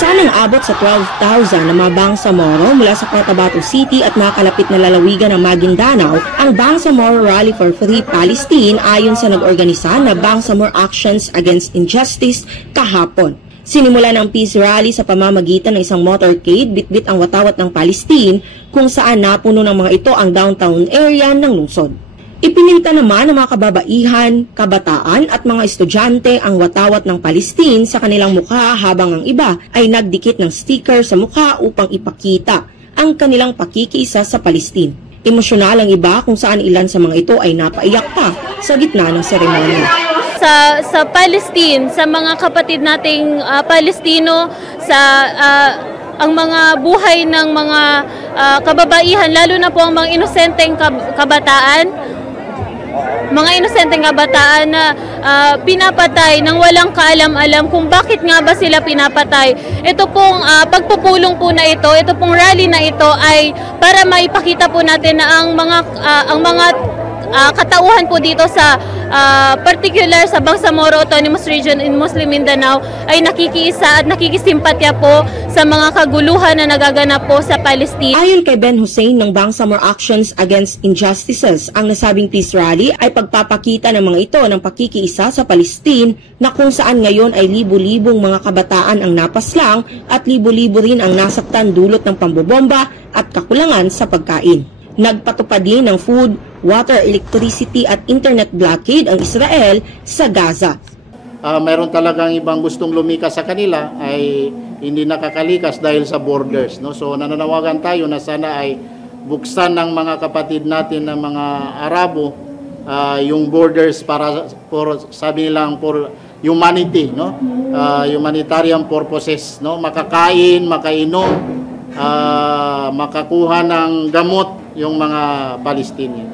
Isa nang abot sa 12,000 na mga Bangsamoro mula sa Cotabato City at nakalapit na lalawigan ng Maguindanao ang Bangsamoro Rally for Free Palestine ayon sa nag-organisa na Bangsamoro Actions Against Injustice kahapon. Sinimula ng peace rally sa pamamagitan ng isang motorcade bitbit ang watawat ng Palestine kung saan napuno ng mga ito ang downtown area ng lungsod. Ipininta naman ng mga kababaihan, kabataan at mga estudyante ang watawat ng Palestine sa kanilang mukha habang ang iba ay nagdikit ng sticker sa mukha upang ipakita ang kanilang pakikiisa sa Palestine. Emosyonal ang iba kung saan ilan sa mga ito ay napaiyak pa sa gitna ng seremonya. Sa Palestine, sa mga kapatid nating Palestino, sa ang mga buhay ng mga kababaihan, lalo na po ang mga inosenteng kabataan, na pinapatay nang walang kaalam-alam kung bakit nga ba sila pinapatay. Ito pong pagpupulong po na ito pong rally na ito ay para maipakita po natin na ang mga katauhan po dito sa particular sa Bangsamoro Autonomous Region in Muslim Mindanao ay nakikiisa at nakikisimpatya po sa mga kaguluhan na nagaganap po sa Palestine. Ayon kay Ben Hussein ng Bangsamoro Actions Against Injustices, ang nasabing peace rally ay pagpapakita ng mga ito ng pakikiisa sa Palestine na kung saan ngayon ay libu-libong mga kabataan ang napaslang at libu-libo rin ang nasaktan dulot ng pambobomba at kakulangan sa pagkain. Nagpatupad din ng food, water, electricity at internet blockade ang Israel sa Gaza. Mayroon talagang ibang gustong lumikas sa kanila ay hindi nakakalikas dahil sa borders. No? So nananawagan tayo na sana ay buksan ng mga kapatid natin ng mga Arabo yung borders para sabi nilang for humanity, no? Humanitarian purposes, no? Makakain, makainom, makakuha ng gamot yung mga Palestinian.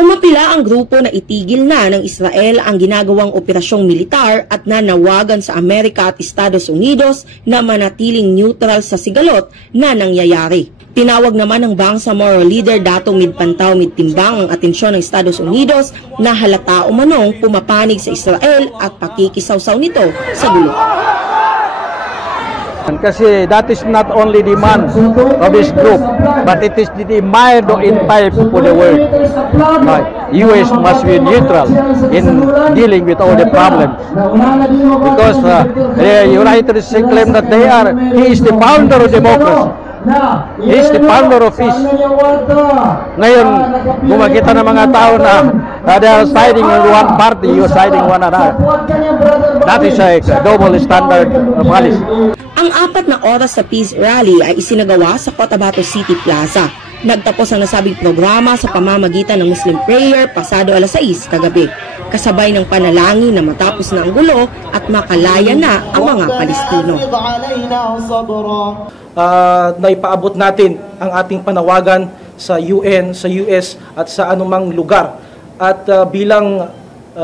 Umapila ang grupo na itigil na ng Israel ang ginagawang operasyong militar at nanawagan sa Amerika at Estados Unidos na manatiling neutral sa sigalot na nangyayari. Tinawag naman ng Bangsamoro leader Dato Midpantaw Midtimbang ang atensyon ng Estados Unidos na halata umanong pumapanig sa Israel at pakikisawsaw nito sa gulo. Kasi that is not only the demand of this group, but it is the demand of entire for the world. US must be neutral in dealing with all the problems, because the United States claim that he is the founder of democracy. He is the founder of peace. Ngayon, kung makita ng mga tao na they are siding on one party, you are siding one another. That is a double standard of policy. Ang 4 na oras sa peace rally ay isinagawa sa Cotabato City Plaza. Nagtapos ang nasabing programa sa pamamagitan ng Muslim prayer pasado alas 6 kagabi. Kasabay ng panalangin na matapos na ang gulo at makalaya na ang mga Palestino. Naipaabot natin ang ating panawagan sa UN, sa US at sa anumang lugar. At bilang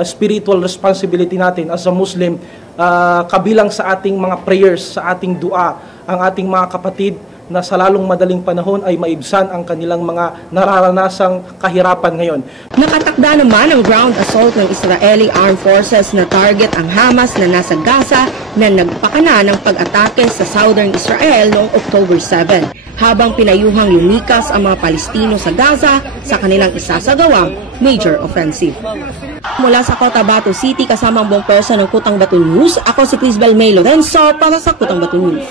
spiritual responsibility natin as a Muslim, kabilang sa ating mga prayers, sa ating dua, ang ating mga kapatid na sa lalong madaling panahon ay maibsan ang kanilang mga nararanasang kahirapan ngayon. Nakatakda naman ang ground assault ng Israeli Armed Forces na target ang Hamas na nasa Gaza na nagpakana ng pag-atake sa southern Israel noong October 7, habang pinayuhang lumikas ang mga Palestino sa Gaza sa kanilang isasagawang major offensive. Mula sa Cotabato City kasama ang buong pwersa ng Kutang Bato News, ako si Crisbel May Lorenzo para sa Kutang Bato News.